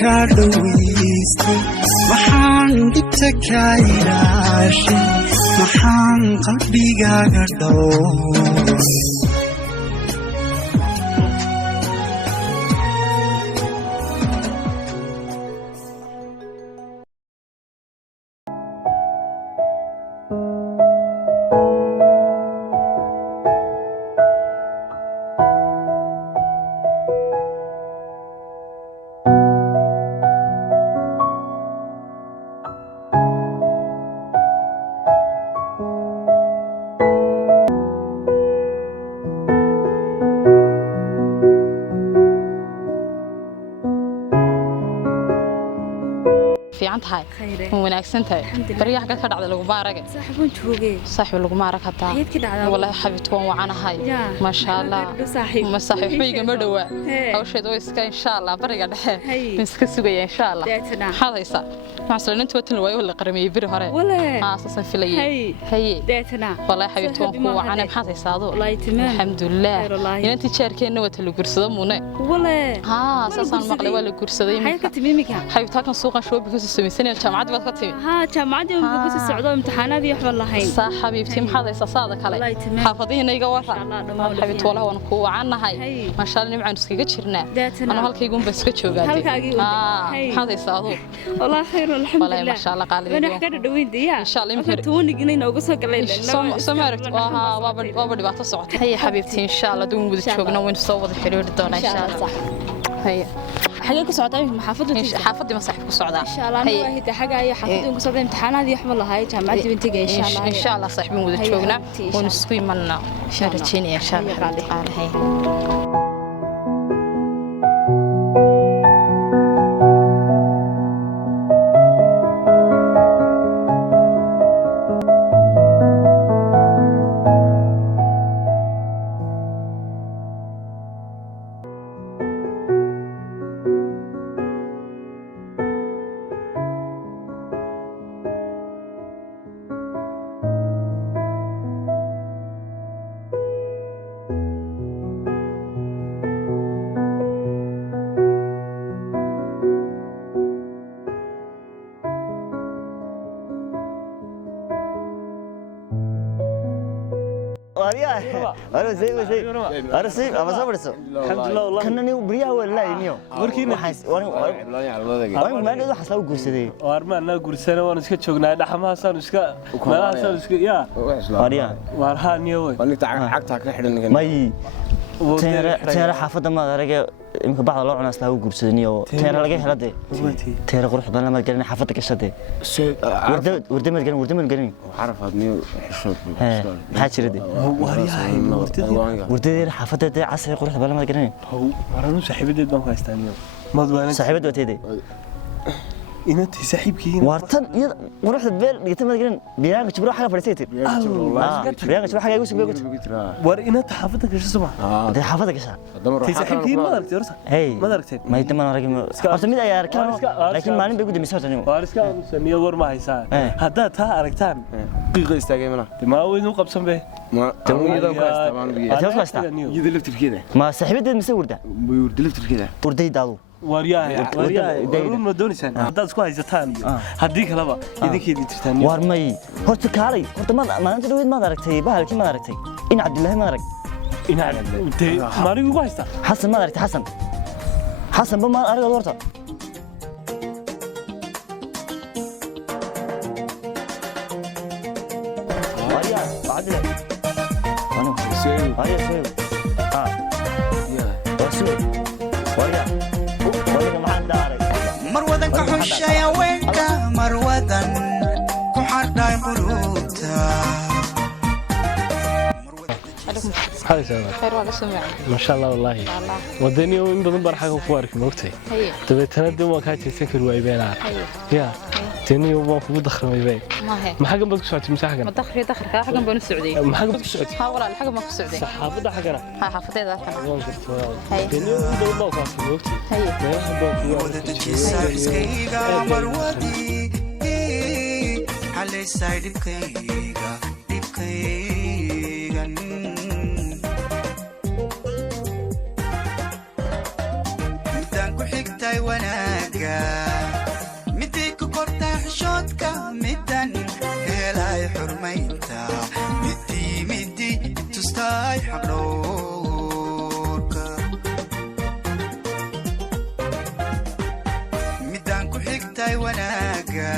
كادويستي محان دبتكايراشي محان قلبي قاقدو fiicantahay wanaagsantahay bariyaha ka dhacda lagu maaragay saaxiibun joogay saaxiib lagu maarag hataa wallahi xabibtoon wacanahay ma sha Allah ma saaxiibeyga ma dhawa hawsheed oo iska insha Allah bariga dhexe iska sugaya insha Allah hadaysa macsallinta watan way wala qaramay bir hore asaasan filayay hay deetana wallahi xabibtoon ku wacana maxaad haysaado alxamdulillah inanti jeerkeena wata la gursado muune wallahi asaasan maqlay wala gursaday xabibtaa kan suuqa shoobiga سميسني الجامعة بتقطعي ها جامعة يوم بقول السعودية امتحانات يحمل الله هاي صح حبيبتي محضر صادق علي حافظين يجا ورا حبيبتي والله ونكو عنا هاي ما شاء الله نبع نسكي جرنا أنا هالك يقوم بس كتشو قاعد محضر صادق والله خير والحمد لله ما شاء الله قال لي أنا حكيت دوين دي إن شاء الله يمكن توني جنين أو قصة قليل سمعت بابا بعت الصوت هي حبيبتي إن شاء الله دوم بدي تشوفنا وين صوت الحلول الدون إن شاء الله هي حاجة كسعودة محافظة حافظة مصاحب كسعودة إن شاء الله هي حاجة هي حافظة كسعودة امتحانات يحمل الله هاي جامعة بنتي إن شاء الله إن شاء الله صاحبين وده شوقنا ونسقي منا شارتيني إن شاء الله هي أنا سيف أما صبرت الحمد لله والله كنا بريا ولا ينيو وركينا وين ما نقدر حساب قرصدي وارما أنا قرصنا ونسكت شغلنا ده حماسة نسكت ما نسكت يا واريا وارها نيوي وأنا عقتك إحنا ماي ترى حافظة ما درجة يمكن بعض الله ناس له قرصني أو ترى لقيه هذا ترى قرح بدنا ما تقولنا حافظك إيش هذا ورد ما تقولنا ورد ما تقولنا عارف هذني حشود هاتش ردي ورد حافظة عسى قرح بدنا ما تقولنا هو مرانو صاحبتي البنك استانيو ما صاحبتي وتيدي إنت صاحبكين وارتن ورحت بيل قلت ما تقولين بيانك تبروح حاجة فريسيتي بيانك تبروح حاجة يوسف بيقول وار إنت حافظك إيش اسمه ده حافظك إيش صاحبكين ما درت يرسل ما درت ما يتم أنا راجل أرتمي ده يا ركان لكن ما نبي قدام مسافة نيو وارسكا سميه ور ما هيسان هذا تا أركتان دقيقة استاجمنا ما هو إنه قبسم به ما تموي ده كاست طبعا بيجي يدلفت كده ما صاحبتي المسؤول ده يدلفت كده وردي دالو وارياه ورون ما دونيسان هذا اسكو هيزتان هديك لبا يديكيدي ترتان وارمي هورت كاري هورت ما انت دويد ما دركتي بهلكي ما دركتي ان عبد الله ما درك ان انت ماري ugu haysta حسن ما دركت حسن بما ارغ ورتا واريا عادل انا سيو واريا سيو يا وسوي واريا مرودن كحشايا وينك مرودن كحرداي قلوبتا هذا سلام خير ولا سمع ما شاء الله والله ودني يوم بدون برحة كوارك موقتي تبي تندم وكانت تسكر ويبينها يا تاني يوم فوق دخل ويبين ما حاجة بدك سعودي مساحة ما دخل كا حاجة بين السعودية ما حاجة بدك سعودي ها ولا الحاجة ما في السعودية حافظة حاجة حافظة ذاك تاني يوم بدون ما وكانت موقتي مرودي على سايد بكيغا دانكو حكتاي وناقا midii ku kortaa xishoodka midan helay xurmaynta midii tustay xaqdhowrka midan ku xigtay wanaaga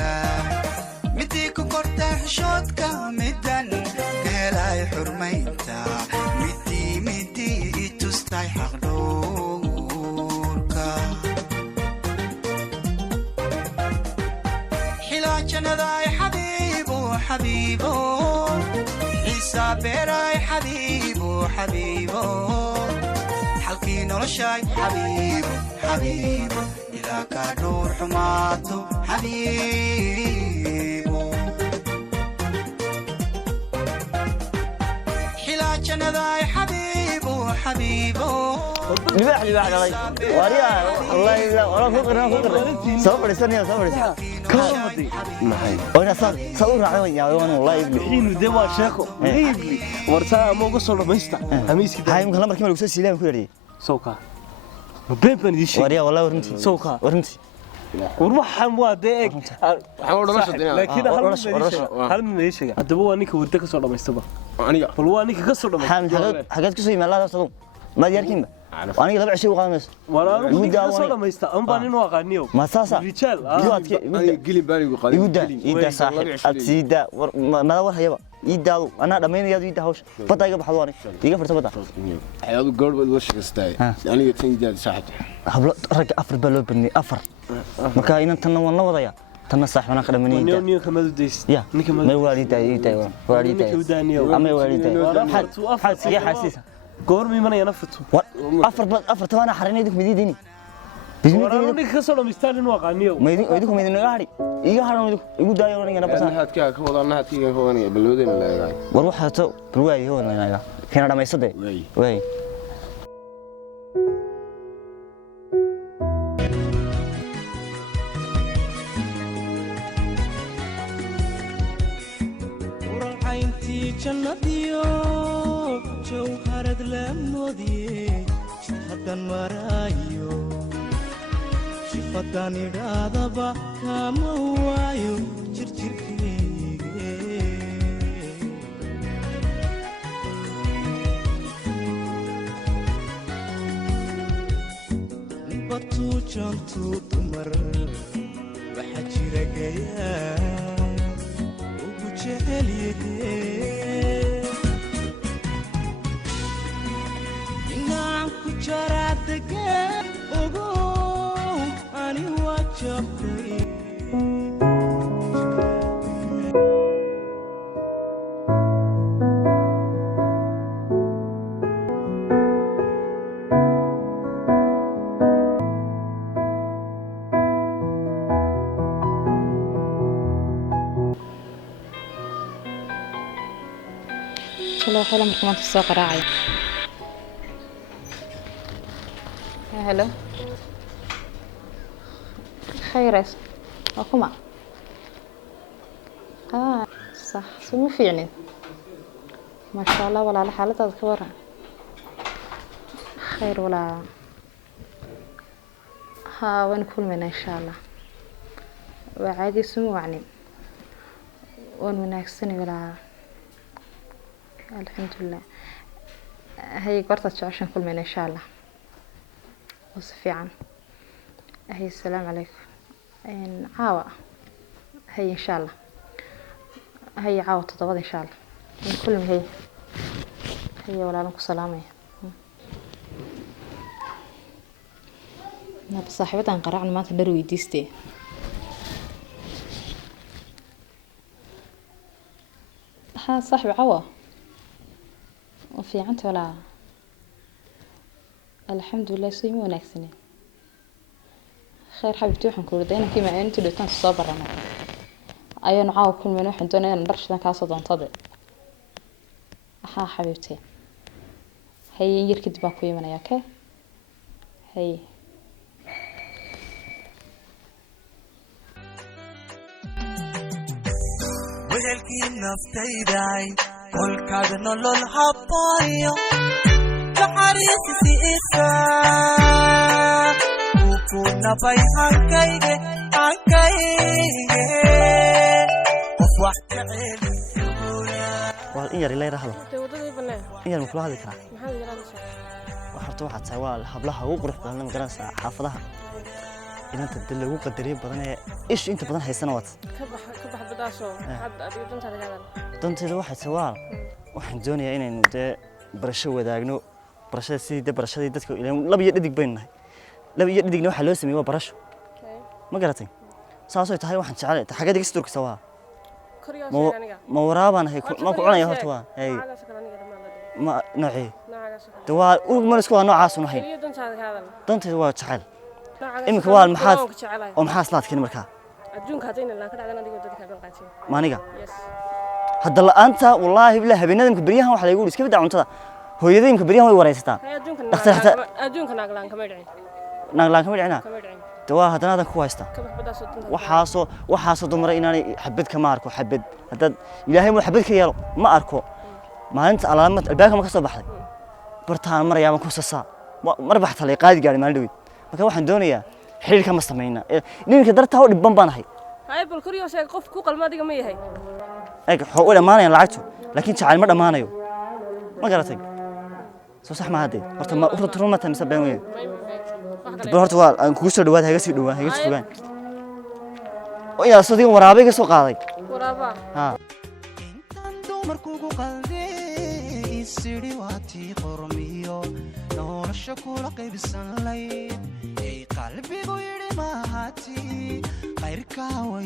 midii ku kortaa xishoodka midan helay xurmaynta midii tustay xaqdhowrka xilaajanadaay xabiibo xabiibo xiisaabeeraay xabiibo xabiibo xalkii noloshaay xabiibo xabiibo ilaa kaa dhowr xumaato xabiibo xilaajanadaay xabiibo xabiibo libaax dhalay wariya wallahi wala ku qirna soo fadhiisanayo soo fadhiisa maxay wayna soo raacay yaa wallahi xiinu de waa sheeko ibli warta ama uga soo dhamaysta amiiski hay markii markii lagu soo siileen ku yiri sooka ma been dishi wariya wallahi warintii sooka warintii waxaan waa de eeg waxaan u dhamashadeena laakiin hal ma sheega hadaba waa ninka warta ka soo dhamaystaba aniga bal waa ninka ka soo dhamaystaba xageed ku soo yimaada soo ma yarkiinba aniga laba cishay u qaadanays walaalo ninka ka soo dhamaysta amba nin waa qaaniyo ma saasa rijaal aniga gilin baanigu qaadi ida saaxib adsida ma war hayaba idaadu ana dhameynaya ida hawsha bada iga baxdo aniga iga farta bada ayadu goorba la shaqaystay aniga tan jaad saaxib hablo rag afar baa loo badnay afar marka inaan tan waan la wadaya tan saaxibana ka dhameynaya niyo kamadu deys ninka ma waalidayay ama waalidayay xasiya xasiisa goormi manaya naftu afar tabana xarinaydu mididini walaalo ninka ka soo dhamaystaan inuu qaaniyo idinku midina gaari iga haran igu daayo aniga nabasa hadka ka wada nahadkiga ka wadaniga balwadina leeyahay war waxa to balwaay wadanaga kana dhamaysade way ورعينتي جنبيو جوهرد لمودي شهدان مرايو شفتان رادبا كاموايو جرجركي بطو جانتو دمر وحجرقيا وجهليه جراتك اوغو اني واجبتي شلون حلم كمان تسوق راعي هلا خير وكما صح سمو فيعني ما شاء الله ولا حالتها كبرها خير ولا ها وين كل منا إن شاء الله وعادي سمو يعني وين مناكسني ولا الحمد لله هي قرطة عشان كل منا إن شاء الله وصفي عن هي السلام عليكم إن عاوة هي إن شاء الله هي عاوة تطبض إن شاء الله من كل ما هي ولا لكم سلامة نبي صاحبتها انقرعنا ما تدروا يديستي ها صاحب عاوة وفي عنت ولا الحمد لله سيمي وناكسني خير حبيبتي waxaan ku wadaynaa kima aan inta dhigtaan soo barana ayaan caaw kulmeen waxaan doonayaa dharshadan ka soo doontade حبيبتي هي يركض باكو يمنايا كه هي وجهك نفتيداي كل كاد نلول حبايا تحريس سيسا nabay aankayge qof wax jecel wal in yar ilaa raxdo in yar kula hadli karaa waxaad tahay waa hablaha ugu qurux badan magaranaysa xaafadaha inta dad lagu qadariyo badan ee ish inta badan haysana waad ka bax badasho had adiga danteeda waxay tahay waxaan doonayaa inaynu barasho wadaagno barashada sidii barashadii dadka laba iyo dhidig baynahay laba iyo dhidigna waxa loo sameeyay waa barasho ma garatay saasoo tahay waxaan jecelahay xagga digis turkisa waa ma waraabaan hay ma ku cunaya horta waa ay ma nooci dawaa uu ma isku waa noocaas u nahay danteeda waa jecel imika waa maxaa slaadkeen markaa adduunka hadayna la ka dhacdan adiga dadka ka qaatay maaniga hadda la'aanta wallahi bilaa habeenadamka bariyahan waxa lagu iska bidca cuntada hooyadeenka bariyahan way wareysataa adduunka naaglaan kama dhicin dawaa hadana ku haysta waxaasoo dumar inaanay xabad ka maarko xabad hadda ilaahay ma xabad ka yeelo ma arko maalinta alaamad albaabka ma ka soo baxday bartaan marayaan ku sasa mar baxta lay qaadi gaaray maalin dhaweyd marka waxaan doonayaa xiriirka ma sameeyna ninka dartaa oo dhibban banahay hay bal kuriyo sheeg qof ku qalmaadiga ma yahay xoo u dhamaanay lacagtu laakiin jacayl ma dhamaanayo ma garatay soo sax ma hadee horta ma urta ruma tamisa been weyn horta waa aan kugu soo dhawaad haga sii fogaan oo yaa soo digan waraabay ka soo qaaday waraaba intan dumarkugu qalday isiri waati qormiyo nolosha kula qaybsan layd ay qalbigu yiri maahati qayrka way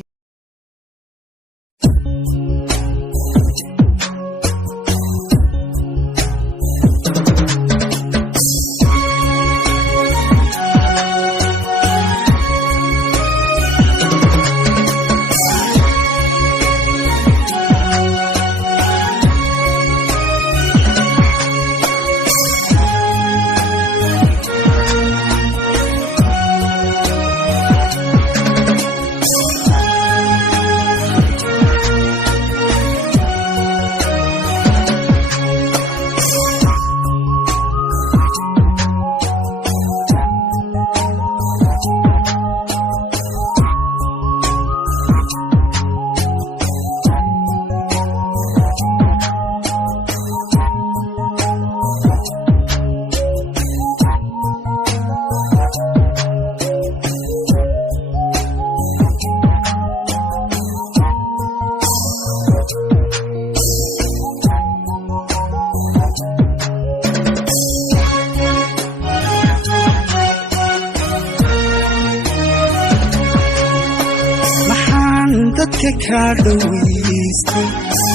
dadka ka dhaweystay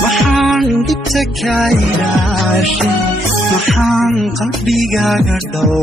waxaan dhibta ka ilaashay maxaan qalbigaaga dhow